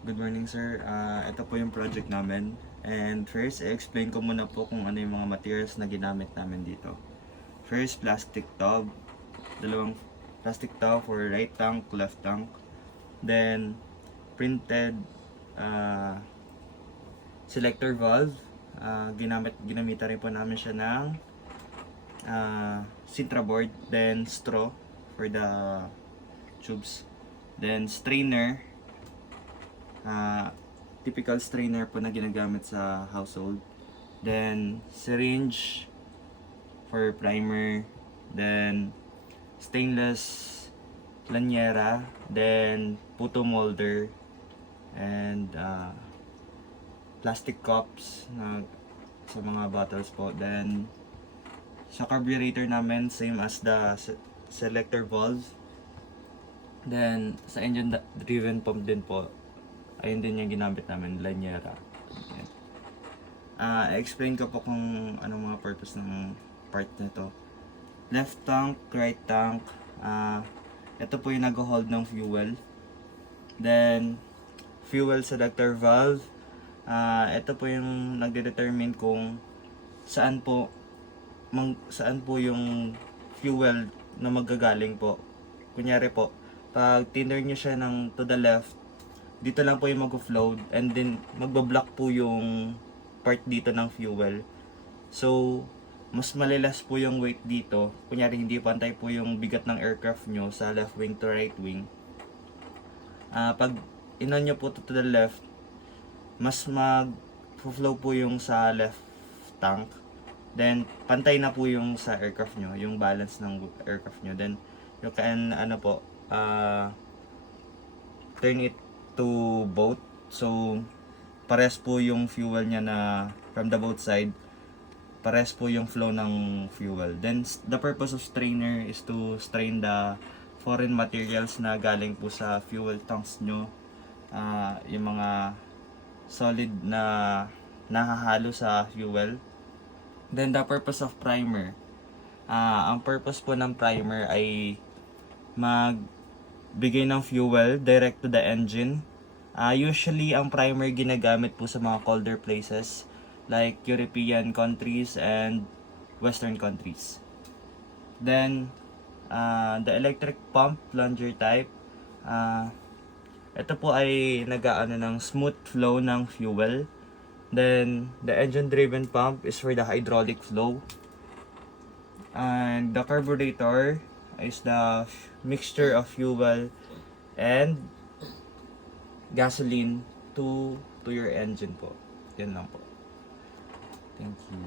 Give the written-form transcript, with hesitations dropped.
Good morning, sir. Ito po yung project namin. And first, i-explain ko muna po kung ano yung mga materials na ginamit namin dito. First, plastic tub. Dalawang plastic tub for right tank, left tank. Then, printed selector valve. Ginamitan rin po namin siya ng Sintra board. Then, straw for the tubes. Then, strainer. Typical strainer po na ginagamit sa household. Then, syringe for primer. Then, stainless lanyera. Then, puto molder. And, plastic cups na sa mga bottles po. Then, sa carburetor namin, same as the selector valve. Then, sa engine driven pump din po, ayun din yung ginamit namin, lanyera. Explain ko po kung anong mga purpose ng part nito. Left tank, right tank. Ito po yung nag-hold ng fuel. Then, fuel selector valve. Ito po yung nagde-determine kung saan po yung fuel na magagaling po. Kunyari po, pag tinner nyo siya ng to the left, dito lang po yung mag-flow, and then magbablock po yung part dito ng fuel. So, mas malilas po yung weight dito. Kunyari hindi pantay po yung bigat ng aircraft nyo sa left wing to right wing. Pag inon nyo po to the left, mas mag-flow po yung sa left tank. Then, pantay na po yung sa aircraft nyo, yung balance ng aircraft nyo. Then, you can, turn it to both. So, pares po yung fuel niya na from the both side. Pares po yung flow ng fuel. Then, the purpose of strainer is to strain the foreign materials na galing po sa fuel tanks nyo. Yung mga solid na nahahalo sa fuel. Then, the purpose of primer. Ang purpose po ng primer ay magbigay ng fuel direct to the engine. Usually, ang primer ginagamit po sa mga colder places like European countries and Western countries. Then, the electric pump plunger type. Ito po ay nag-aano ng smooth flow ng fuel. Then, the engine-driven pump is for the hydraulic flow. And the carburetor is the mixture of fuel and gasoline to your engine po. Yan lang po. Thank you.